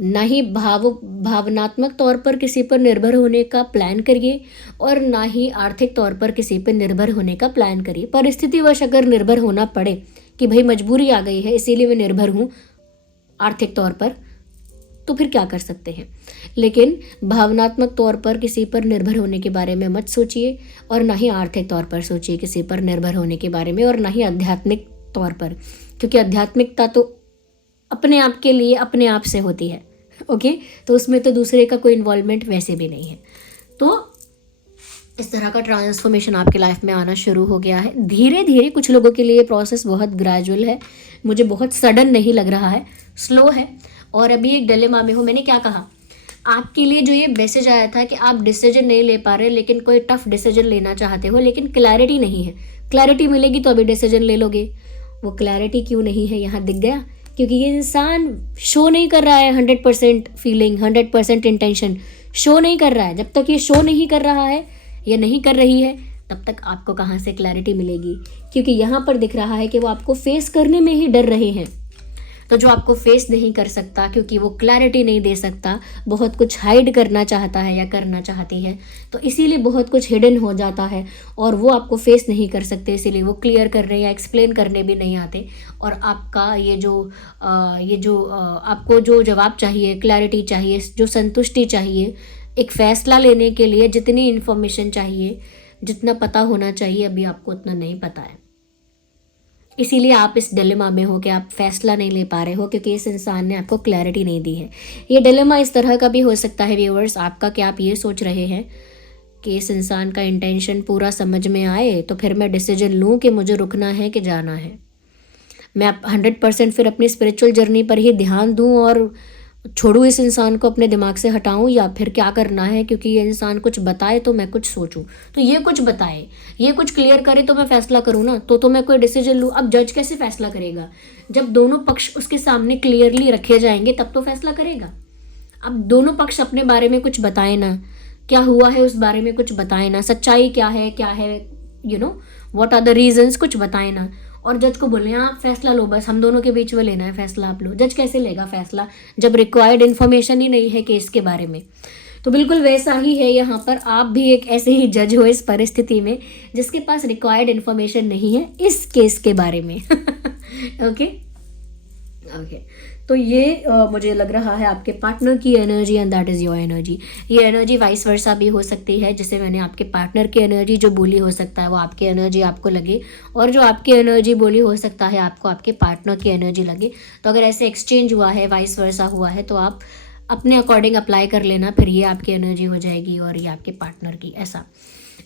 ना ही भावनात्मक तौर पर किसी पर निर्भर होने का प्लान करिए, और ना ही आर्थिक तौर पर किसी पर निर्भर होने का प्लान करिए। परिस्थितिवश अगर निर्भर होना पड़े कि भाई मजबूरी आ गई है इसीलिए मैं निर्भर हूँ आर्थिक तौर पर, तो फिर क्या कर सकते हैं। लेकिन भावनात्मक तौर पर किसी पर निर्भर होने के बारे में मत सोचिए, और ना ही आर्थिक तौर पर सोचिए किसी पर निर्भर होने के बारे में, और ना ही आध्यात्मिक तौर पर, क्योंकि आध्यात्मिकता तो अपने आप के लिए अपने आप से होती है। ओके, तो उसमें तो दूसरे का कोई इन्वॉल्वमेंट वैसे भी नहीं है। तो इस तरह का ट्रांसफॉर्मेशन आपकी लाइफ में आना शुरू हो गया है धीरे धीरे। कुछ लोगों के लिए प्रोसेस बहुत ग्रेजुअल है, मुझे बहुत सडन नहीं लग रहा है, स्लो है। और अभी एक डिलेमा में हूँ। मैंने क्या कहा आपके लिए, जो ये मैसेज आया था कि आप डिसीजन नहीं ले पा रहे, लेकिन कोई टफ डिसीजन लेना चाहते हो, लेकिन क्लैरिटी नहीं है। क्लैरिटी मिलेगी तो अभी डिसीजन ले लोगे। वो क्लैरिटी क्यों नहीं है यहाँ दिख गया, क्योंकि ये इंसान शो नहीं कर रहा है 100% फीलिंग, 100% इंटेंशन शो नहीं कर रहा है। जब तक ये शो नहीं कर रहा है या नहीं कर रही है, तब तक आपको कहाँ से क्लैरिटी मिलेगी। क्योंकि यहाँ पर दिख रहा है कि वो आपको फेस करने में ही डर रहे हैं। तो जो आपको फेस नहीं कर सकता क्योंकि वो क्लैरिटी नहीं दे सकता, बहुत कुछ हाइड करना चाहता है या करना चाहती है, तो इसीलिए बहुत कुछ हिडन हो जाता है और वो आपको फेस नहीं कर सकते, इसीलिए वो क्लियर करने या एक्सप्लेन करने भी नहीं आते। और आपका ये जो आपको जो जवाब चाहिए, क्लैरिटी चाहिए, जो संतुष्टि चाहिए, एक फ़ैसला लेने के लिए जितनी इन्फॉर्मेशन चाहिए, जितना पता होना चाहिए, अभी आपको उतना नहीं पता है। इसीलिए आप इस डिलेमा में हो कि आप फैसला नहीं ले पा रहे हो, क्योंकि इस इंसान ने आपको क्लैरिटी नहीं दी है। ये डिलेमा इस तरह का भी हो सकता है व्यूअर्स आपका, कि आप ये सोच रहे हैं कि इस इंसान का इंटेंशन पूरा समझ में आए तो फिर मैं डिसीजन लूँ कि मुझे रुकना है कि जाना है। मैं 100% फिर अपनी स्पिरिचुअल जर्नी पर ही ध्यान दूँ और छोड़ूँ इस इंसान को, अपने दिमाग से हटाऊँ, या फिर क्या करना है, क्योंकि ये इंसान कुछ बताए तो मैं कुछ सोचूं। तो ये कुछ बताए, ये कुछ क्लियर करे तो मैं फैसला करूँ ना, तो मैं कोई डिसीजन लूँ। अब जज कैसे फैसला करेगा? जब दोनों पक्ष उसके सामने क्लियरली रखे जाएंगे तब तो फैसला करेगा। अब दोनों पक्ष अपने बारे में कुछ बताए ना, क्या हुआ है उस बारे में कुछ बताए ना, सच्चाई क्या है, व्हाट आर द रीजंस, कुछ बताए ना। और जज को बोले आप फैसला लो, बस हम दोनों के बीच में लेना है फैसला, आप लो। जज कैसे लेगा फैसला जब रिक्वायर्ड इन्फॉर्मेशन ही नहीं है केस के बारे में? तो बिल्कुल वैसा ही है यहाँ पर, आप भी एक ऐसे ही जज हो इस परिस्थिति में जिसके पास रिक्वायर्ड इन्फॉर्मेशन नहीं है इस केस के बारे में। ओके, तो ये मुझे लग रहा है आपके पार्टनर की energy, and that is your energy. ये एनर्जी वाइस वर्सा भी हो सकती है, जिसे मैंने आपके पार्टनर की एनर्जी जो बोली हो सकता है वो आपकी एनर्जी आपको लगे, और जो आपकी एनर्जी बोली हो सकता है आपको आपके पार्टनर की एनर्जी लगे। तो अगर ऐसे एक्सचेंज हुआ है, वाइस वर्सा हुआ है, तो आप अपने अकॉर्डिंग अप्लाई कर लेना, फिर ये आपकी एनर्जी हो जाएगी और ये आपके पार्टनर की, ऐसा।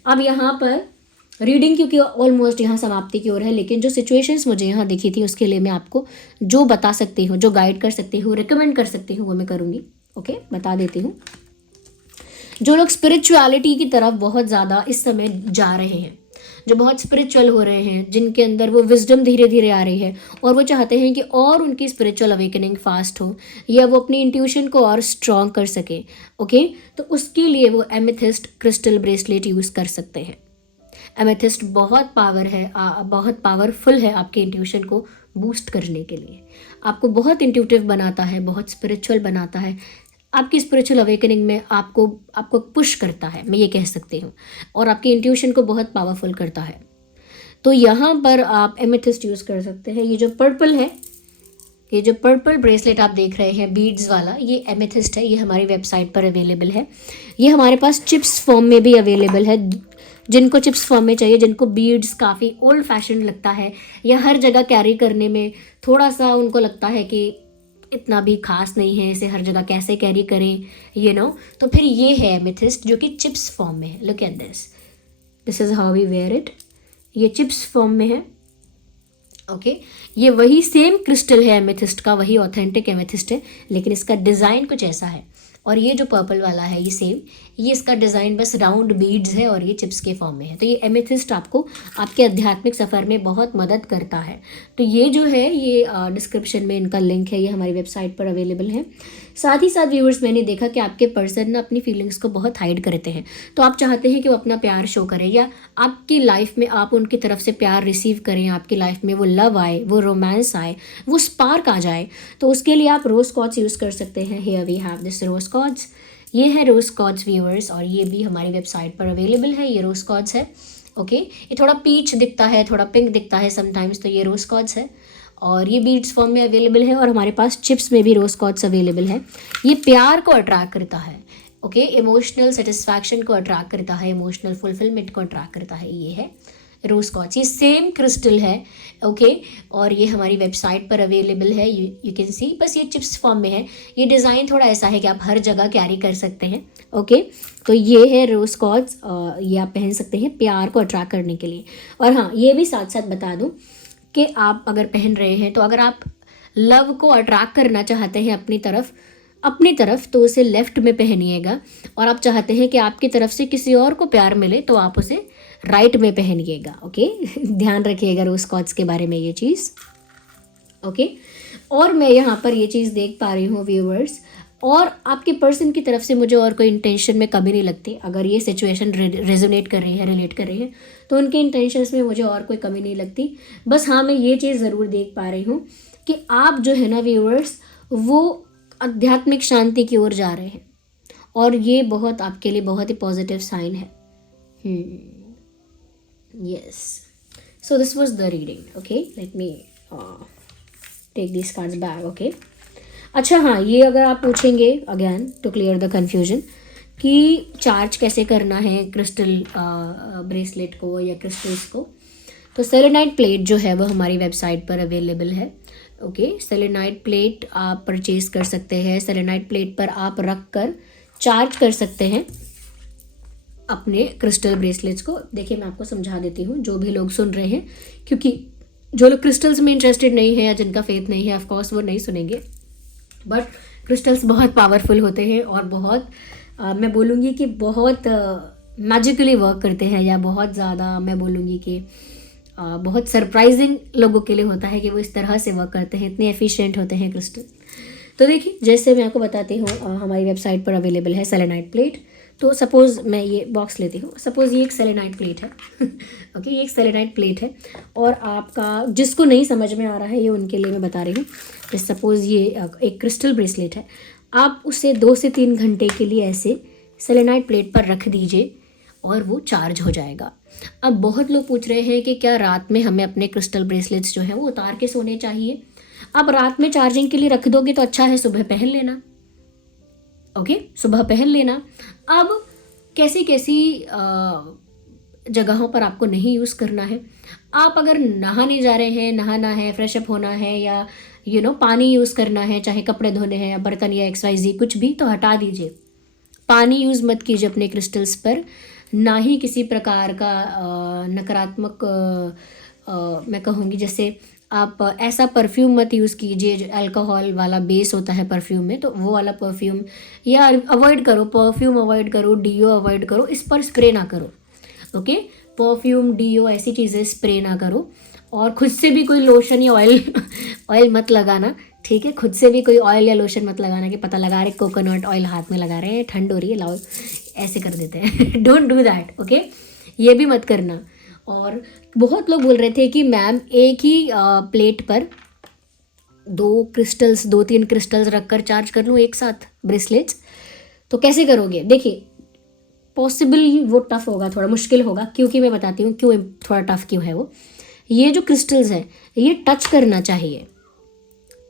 अब यहाँ पर रीडिंग क्योंकि ऑलमोस्ट यहाँ समाप्ति की ओर है, लेकिन जो सिचुएशंस मुझे यहाँ दिखी थी उसके लिए मैं आपको जो बता सकती हूँ, जो गाइड कर सकती हूँ, रिकमेंड कर सकती हूँ, वो मैं करूँगी। ओके, बता देती हूँ। जो लोग स्पिरिचुअलिटी की तरफ बहुत ज़्यादा इस समय जा रहे हैं, जो बहुत स्पिरिचुअल हो रहे हैं, जिनके अंदर वो विजडम धीरे धीरे आ रही है और वो चाहते हैं कि और उनकी स्पिरिचुअल अवेकनिंग फास्ट हो, या वो अपनी इंट्यूशन को और स्ट्रॉन्ग कर सके। ओके, तो उसके लिए वो एमेथिस्ट क्रिस्टल ब्रेसलेट यूज़ कर सकते हैं। एमेथिस्ट बहुत बहुत पावरफुल है आपके इंट्यूशन को बूस्ट करने के लिए, आपको बहुत इंट्यूटिव बनाता है, बहुत स्पिरिचुअल बनाता है, आपकी स्पिरिचुअल अवेकनिंग में आपको पुश करता है, मैं ये कह सकती हूँ, और आपकी इंट्यूशन को बहुत पावरफुल करता है। तो यहाँ पर आप एमेथिस्ट यूज़ कर सकते हैं। ये जो पर्पल है ये जो पर्पल ब्रेसलेट आप देख रहे हैं बीड्स वाला, ये एमेथिस्ट है। ये हमारी वेबसाइट पर अवेलेबल है। ये हमारे पास चिप्स फॉर्म में भी अवेलेबल है। जिनको चिप्स फॉर्म में चाहिए, जिनको बीड्स काफ़ी ओल्ड फैशन लगता है या हर जगह कैरी करने में थोड़ा सा उनको लगता है कि इतना भी खास नहीं है, इसे हर जगह कैसे कैरी करें, तो फिर ये है एमेथिस्ट जो कि चिप्स फॉर्म में है। Look at this is how we wear it. ये चिप्स फॉर्म में है। ओके ये वही सेम क्रिस्टल है एमेथिस्ट का, वही ऑथेंटिक एमेथिस्ट है, लेकिन इसका डिज़ाइन कुछ ऐसा है। और ये जो पर्पल वाला है ये सेम, ये इसका डिज़ाइन बस राउंड बीड्स है और ये चिप्स के फॉर्म में है। तो ये एमेथिस्ट आपको आपके आध्यात्मिक सफ़र में बहुत मदद करता है। तो ये जो है ये डिस्क्रिप्शन में इनका लिंक है, ये हमारी वेबसाइट पर अवेलेबल है। साथ ही साथ व्यूअर्स, मैंने देखा कि आपके पर्सन ना अपनी फीलिंग्स को बहुत हाइड करते हैं। तो आप चाहते हैं कि वो अपना प्यार शो करें या आपकी लाइफ में आप उनकी तरफ से प्यार रिसीव करें, आपकी लाइफ में वो लव आए, वो रोमांस आए, वो स्पार्क आ जाए। तो उसके लिए आप रोज़ कॉर्ड्स यूज़ कर सकते हैं। Here we have this rose cords. ये है रोज़ कॉर्ड्स व्यूअर्स, और ये भी हमारी वेबसाइट पर अवेलेबल है। ये रोज़ कॉर्ड्स है। ओके ये थोड़ा पीच दिखता है, थोड़ा पिंक दिखता है समटाइम्स, तो ये रोज़ कॉर्ड्स है और ये बीड्स फॉर्म में अवेलेबल है। और हमारे पास चिप्स में भी रोज़ कॉर्ड्स अवेलेबल है। ये प्यार को अट्रैक्ट करता है। ओके इमोशनल सेटिस्फैक्शन को अट्रैक्ट करता है, इमोशनल फुलफिलमेंट को अट्रैक्ट करता है। ये है रोज़ कॉर्ड्स। ये सेम क्रिस्टल है। ओके और ये हमारी वेबसाइट पर अवेलेबल है। यू कैन सी, बस ये चिप्स फॉर्म में है। ये डिज़ाइन थोड़ा ऐसा है कि आप हर जगह कैरी कर सकते हैं। ओके तो ये है रोज़ कॉर्ड्स, ये आप पहन सकते हैं प्यार को अट्रैक्ट करने के लिए। और हाँ ये भी साथ साथ बता दूँ कि आप अगर पहन रहे हैं, तो अगर आप लव को अट्रैक्ट करना चाहते हैं अपनी तरफ तो उसे लेफ़्ट में पहनिएगा, और आप चाहते हैं कि आपकी तरफ से किसी और को प्यार मिले तो आप उसे राइट में पहनिएगा। ओके ध्यान रखिएगा रोज़ कॉर्ड्स के बारे में ये चीज़। ओके और मैं यहाँ पर ये चीज़ देख पा रही हूँ व्यूअर्स, और आपके पर्सन की तरफ से मुझे और कोई इंटेंशन में कभी नहीं लगती। अगर ये सिचुएशन रेजोनेट कर रही है, रिलेट कर रही है, तो उनके इंटेंशंस में मुझे और कोई कमी नहीं लगती। बस हाँ मैं ये चीज़ ज़रूर देख पा रही हूँ कि आप जो है ना व्यूअर्स, वो आध्यात्मिक शांति की ओर जा रहे हैं, और ये बहुत आपके लिए बहुत ही पॉजिटिव साइन है। Yes so this was the reading. Okay let me take this cards back. Okay अच्छा हाँ, ये अगर आप पूछेंगे again to clear the confusion कि चार्ज कैसे करना है क्रिस्टल ब्रेसलेट को या क्रिस्टल्स को, तो सेलेनाइट प्लेट जो है वो हमारी वेबसाइट पर अवेलेबल है। ओके सेलेनाइट प्लेट आप परचेज कर सकते हैं। सेलेनाइट प्लेट पर आप रख कर चार्ज कर सकते हैं अपने क्रिस्टल ब्रेसलेट्स को। देखिए मैं आपको समझा देती हूँ, जो भी लोग सुन रहे हैं, क्योंकि जो लोग क्रिस्टल्स में इंटरेस्टेड नहीं है या जिनका फेथ नहीं है, ऑफकोर्स वो नहीं सुनेंगे, बट क्रिस्टल्स बहुत पावरफुल होते हैं और बहुत मैं बोलूँगी कि बहुत मैजिकली वर्क करते हैं, या बहुत ज़्यादा मैं बोलूँगी कि बहुत सरप्राइजिंग लोगों के लिए होता है कि वो इस तरह से वर्क करते हैं, इतने एफिशिएंट होते हैं क्रिस्टल। तो देखिए जैसे मैं आपको बताती हूँ, हमारी वेबसाइट पर अवेलेबल है सेलेनाइट प्लेट। तो सपोज़ मैं ये बॉक्स लेती हूँ, सपोज़ ये एक सेलेनाइट प्लेट है। ओके ये एक सेलेनाइट प्लेट है, और आपका जिसको नहीं समझ में आ रहा है ये उनके लिए मैं बता रही हूँ। सपोज़ ये एक क्रिस्टल ब्रेसलेट है, आप उसे 2 से 3 घंटे के लिए ऐसे सेलेनाइट प्लेट पर रख दीजिए और वो चार्ज हो जाएगा। अब बहुत लोग पूछ रहे हैं कि क्या रात में हमें अपने क्रिस्टल ब्रेसलेट्स जो हैं वो उतार के सोने चाहिए? अब रात में चार्जिंग के लिए रख दोगे तो अच्छा है, सुबह पहन लेना। ओके सुबह पहन लेना। अब कैसी कैसी जगहों पर आपको नहीं यूज़ करना है। आप अगर नहाने जा रहे हैं, नहाना है, फ्रेशअप होना है, या पानी यूज़ करना है, चाहे कपड़े धोने हैं या बर्तन या XYZ कुछ भी, तो हटा दीजिए। पानी यूज़ मत कीजिए अपने क्रिस्टल्स पर, ना ही किसी प्रकार का नकारात्मक मैं कहूँगी, जैसे आप ऐसा परफ्यूम मत यूज़ कीजिए जो अल्कोहल वाला बेस होता है परफ्यूम में, तो वो वाला परफ्यूम या अवॉइड करो। परफ्यूम अवॉइड करो, डीओ अवॉइड करो, इस पर स्प्रे ना करो। ओके परफ्यूम, डीओ ऐसी चीज़ें स्प्रे ना करो, और खुद से भी कोई लोशन या ऑयल मत लगाना। ठीक है खुद से भी कोई ऑयल या लोशन मत लगाना कि पता लगा रहे कोकोनट ऑयल हाथ में लगा रहे हैं, ठंड हो रही है लाओ ऐसे कर देते हैं। Don't do that. ओके ये भी मत करना। और बहुत लोग बोल रहे थे कि मैम एक ही प्लेट पर 2-3 क्रिस्टल्स रखकर चार्ज कर लूँ एक साथ ब्रेसलेट्स, तो कैसे करोगे? देखिए पॉसिबल वो टफ़ होगा, थोड़ा मुश्किल होगा, क्योंकि मैं बताती हूँ क्यों थोड़ा टफ़ क्यों है वो। ये जो क्रिस्टल्स हैं ये टच करना चाहिए,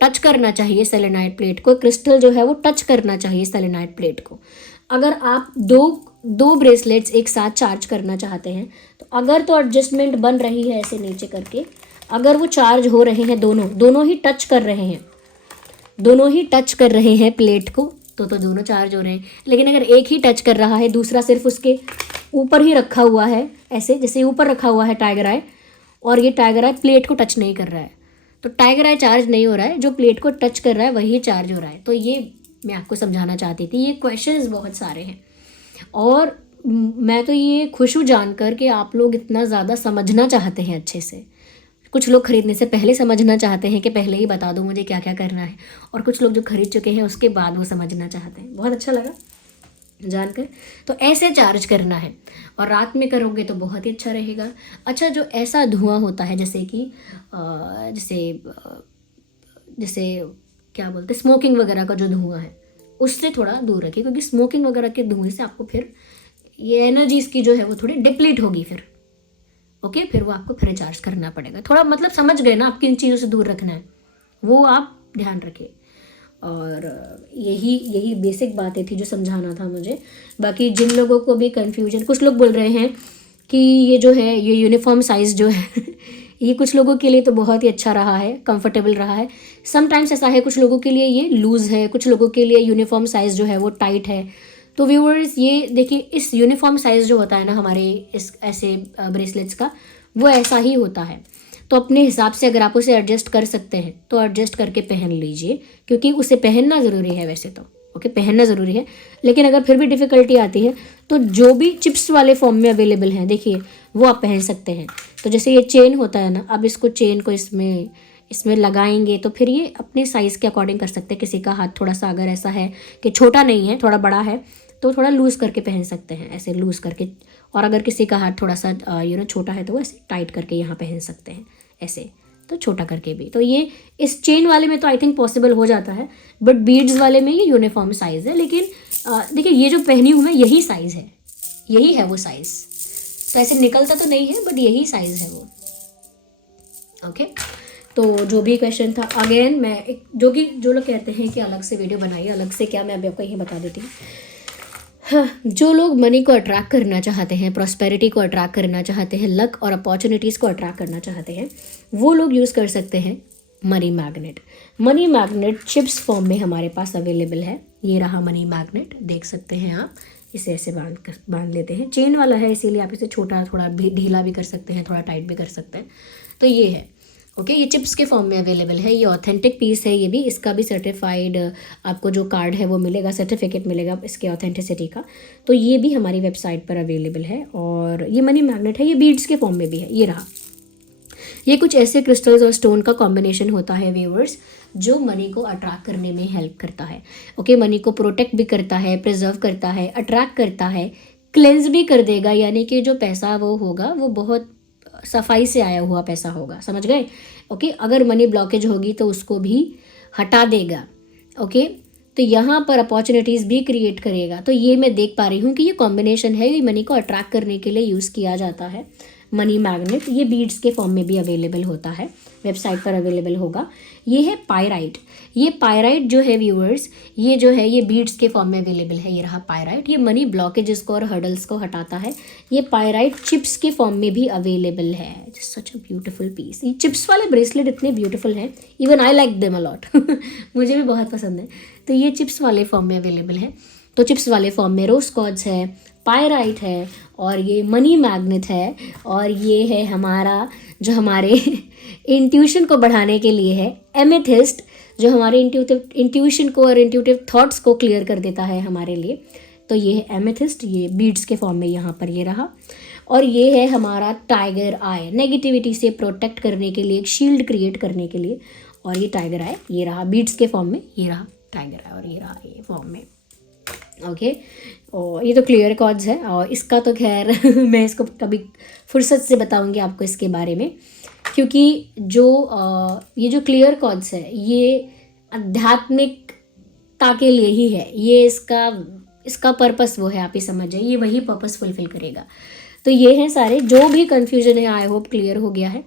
टच करना चाहिए सेलेनाइट प्लेट को, क्रिस्टल जो है वो टच करना चाहिए सेलेनाइट प्लेट को। अगर आप दो ब्रेसलेट्स एक साथ चार्ज करना चाहते हैं तो अगर तो एडजस्टमेंट बन रही है ऐसे नीचे करके, अगर वो चार्ज हो रहे हैं दोनों ही टच कर रहे हैं, दोनों ही टच कर रहे हैं प्लेट को, तो दोनों चार्ज हो रहे हैं। लेकिन अगर एक ही टच कर रहा है, दूसरा सिर्फ उसके ऊपर ही रखा हुआ है, ऐसे जैसे ऊपर रखा हुआ है टाइगर आई, और ये टाइगर आई प्लेट को टच नहीं कर रहा है, तो टाइगर आई चार्ज नहीं हो रहा है, जो प्लेट को टच कर रहा है वही चार्ज हो रहा है। तो ये मैं आपको समझाना चाहती थी। ये क्वेश्चंस बहुत सारे हैं और मैं तो ये खुश हूँ जानकर कि आप लोग इतना ज़्यादा समझना चाहते हैं अच्छे से। कुछ लोग खरीदने से पहले समझना चाहते हैं कि पहले ही बता दो मुझे क्या क्या करना है, और कुछ लोग जो खरीद चुके हैं उसके बाद वो समझना चाहते हैं। बहुत अच्छा लगा जानकर। तो ऐसे चार्ज करना है और रात में करोगे तो बहुत ही अच्छा रहेगा। अच्छा, जो ऐसा धुआं होता है जैसे कि जैसे क्या बोलते हैं, स्मोकिंग वगैरह का जो धुआं है उससे थोड़ा दूर रखिए, क्योंकि स्मोकिंग वगैरह के धुएं से आपको फिर ये एनर्जी इसकी जो है वो थोड़ी डिप्लीट होगी फिर। ओके, फिर वो आपको फिर चार्ज करना पड़ेगा। थोड़ा मतलब समझ गए ना, आप किन चीज़ों से दूर रखना है वो आप ध्यान रखिए। और यही बेसिक बातें थी जो समझाना था मुझे। बाकी जिन लोगों को भी कन्फ्यूजन, कुछ लोग बोल रहे हैं कि ये जो है ये यूनिफॉर्म साइज़ जो है ये कुछ लोगों के लिए तो बहुत ही अच्छा रहा है, कंफर्टेबल रहा है। समटाइम्स ऐसा है कुछ लोगों के लिए ये लूज़ है, कुछ लोगों के लिए यूनिफॉर्म साइज़ जो है वो टाइट है। तो व्यूअर्स ये देखिए, इस यूनिफॉर्म साइज़ जो होता है ना हमारे इस ऐसे ब्रेसलेट्स का, वो ऐसा ही होता है। तो अपने हिसाब से अगर आप उसे एडजस्ट कर सकते हैं तो एडजस्ट करके पहन लीजिए, क्योंकि उसे पहनना ज़रूरी है वैसे तो। ओके, पहनना ज़रूरी है, लेकिन अगर फिर भी डिफ़िकल्टी आती है तो जो भी चिप्स वाले फॉर्म में अवेलेबल हैं देखिए वो आप पहन सकते हैं। तो जैसे ये चेन होता है ना, अब इसको चेन को इसमें लगाएंगे तो फिर ये अपने साइज़ के अकॉर्डिंग कर सकते हैं। किसी का हाथ थोड़ा सा अगर ऐसा है कि छोटा नहीं है, थोड़ा बड़ा है, तो थोड़ा लूज़ करके पहन सकते हैं, ऐसे लूज़ करके। और अगर किसी का हाथ थोड़ा सा छोटा है तो वो ऐसे टाइट करके यहाँ पहन सकते हैं, ऐसे तो छोटा करके भी। तो ये इस चेन वाले में तो आई थिंक पॉसिबल हो जाता है, बट बीड्स वाले में ये यूनिफॉर्म साइज़ है। लेकिन देखिए ये जो पहनी हूँ मैं यही साइज़ है, यही है वो साइज़। तो ऐसे निकलता तो नहीं है, बट यही साइज़ है वो। ओके, तो जो भी क्वेश्चन था, अगेन मैं एक जो लोग कहते हैं कि अलग से वीडियो बनाइए, अलग से क्या, मैं अभी आपको यही बता देती हूँ। हाँ, जो लोग मनी को अट्रैक्ट करना चाहते हैं, प्रॉस्पेरिटी को अट्रैक्ट करना चाहते हैं, लक और अपॉर्चुनिटीज़ को अट्रैक्ट करना चाहते हैं, वो लोग यूज़ कर सकते हैं money magnet. Money magnet chips form में हमारे पास अवेलेबल है। ये रहा मनी मैग्नेट, देख सकते हैं आप। इसे ऐसे बांध लेते हैं, चेन वाला है इसीलिए आप इसे छोटा थोड़ा भी ढीला भी कर सकते हैं, थोड़ा टाइट भी कर सकते हैं। तो ये है ओके, ये चिप्स के फॉर्म में अवेलेबल है। ये ऑथेंटिक पीस है, ये भी, इसका भी सर्टिफाइड आपको जो कार्ड है वो मिलेगा, सर्टिफिकेट मिलेगा इसके ऑथेंटिसिटी का। तो ये भी हमारी वेबसाइट पर अवेलेबल है। और ये मनी मैग्नेट है, ये बीड्स के फॉर्म में भी है। ये रहा, ये कुछ ऐसे क्रिस्टल्स और स्टोन का कॉम्बिनेशन होता है व्यूअर्स, जो मनी को अट्रैक्ट करने में हेल्प करता है। ओके, मनी को प्रोटेक्ट भी करता है, प्रिजर्व करता है, अट्रैक्ट करता है, क्लेंज भी कर देगा। यानी कि जो पैसा वो होगा वो बहुत सफाई से आया हुआ पैसा होगा, समझ गए। ओके, अगर मनी ब्लॉकेज होगी तो उसको भी हटा देगा। ओके, तो यहाँ पर अपॉर्चुनिटीज़ भी क्रिएट करेगा। तो ये मैं देख पा रही हूँ कि ये कॉम्बिनेशन है, ये मनी को अट्रैक्ट करने के लिए यूज़ किया जाता है मनी मैग्नेट। ये बीड्स के फॉर्म में भी अवेलेबल होता है, वेबसाइट पर अवेलेबल होगा। ये है पायराइट। ये पायराइट जो है व्यूअर्स, ये जो है ये बीड्स के फॉर्म में अवेलेबल है। ये रहा पायराइट, ये मनी ब्लॉकेजेस को और हर्डल्स को हटाता है। ये पायराइट चिप्स के फॉर्म में भी अवेलेबल है। सच अ ब्यूटीफुल पीस। ये चिप्स वाले ब्रेसलेट इतने ब्यूटीफुल हैं, even I like them a lot मुझे भी बहुत पसंद है। तो ये चिप्स वाले फॉर्म में अवेलेबल है। तो चिप्स वाले फॉर्म में रोज क्वार्ट्ज है, पायराइट है, और ये मनी मैग्नेट है, और ये है हमारा जो हमारे इंट्यूशन को बढ़ाने के लिए है एमेथिस्ट, जो हमारे इंट्यूशन को और इंट्यूटिव थॉट्स को क्लियर कर देता है हमारे लिए। तो ये है एमेथिस्ट, ये बीड्स के फॉर्म में यहाँ पर ये रहा। और ये है हमारा टाइगर आई, नेगेटिविटी से प्रोटेक्ट करने के लिए, एक शील्ड क्रिएट करने के लिए। और ये टाइगर आई, ये रहा बीड्स के फॉर्म में, ये रहा टाइगर आई, और ये रहा ये फॉर्म में। ओके, और ये तो क्लियर कॉर्ड्स है, और इसका तो खैर मैं इसको कभी फुर्सत से बताऊंगी आपको इसके बारे में, क्योंकि ये जो क्लियर कॉर्ड्स है ये आध्यात्मिकता के लिए ही है। ये इसका पर्पस वो है, आप ही समझ जाइए, ये वही पर्पस फुलफिल करेगा। तो ये हैं सारे, जो भी कन्फ्यूजन है आई होप क्लियर हो गया है।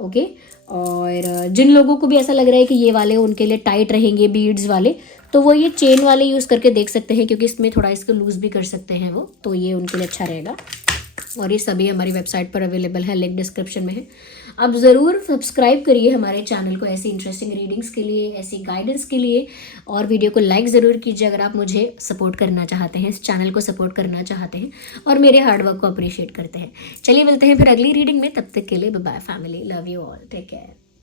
ओके, और जिन लोगों को भी ऐसा लग रहा है कि ये वाले उनके लिए टाइट रहेंगे बीड्स वाले, तो वो ये चेन वाले यूज़ करके देख सकते हैं, क्योंकि इसमें थोड़ा इसको लूज़ भी कर सकते हैं वो, तो ये उनके लिए अच्छा रहेगा। और ये सभी हमारी वेबसाइट पर अवेलेबल है, लिंक डिस्क्रिप्शन में है। आप ज़रूर सब्सक्राइब करिए हमारे चैनल को ऐसी इंटरेस्टिंग रीडिंग्स के लिए, ऐसी गाइडेंस के लिए, और वीडियो को लाइक ज़रूर कीजिए अगर आप मुझे सपोर्ट करना चाहते हैं, इस चैनल को सपोर्ट करना चाहते हैं और मेरे हार्डवर्क को अप्रिशिएट करते हैं। चलिए मिलते हैं फिर अगली रीडिंग में, तब तक के लिए bye bye family, love you all, take care.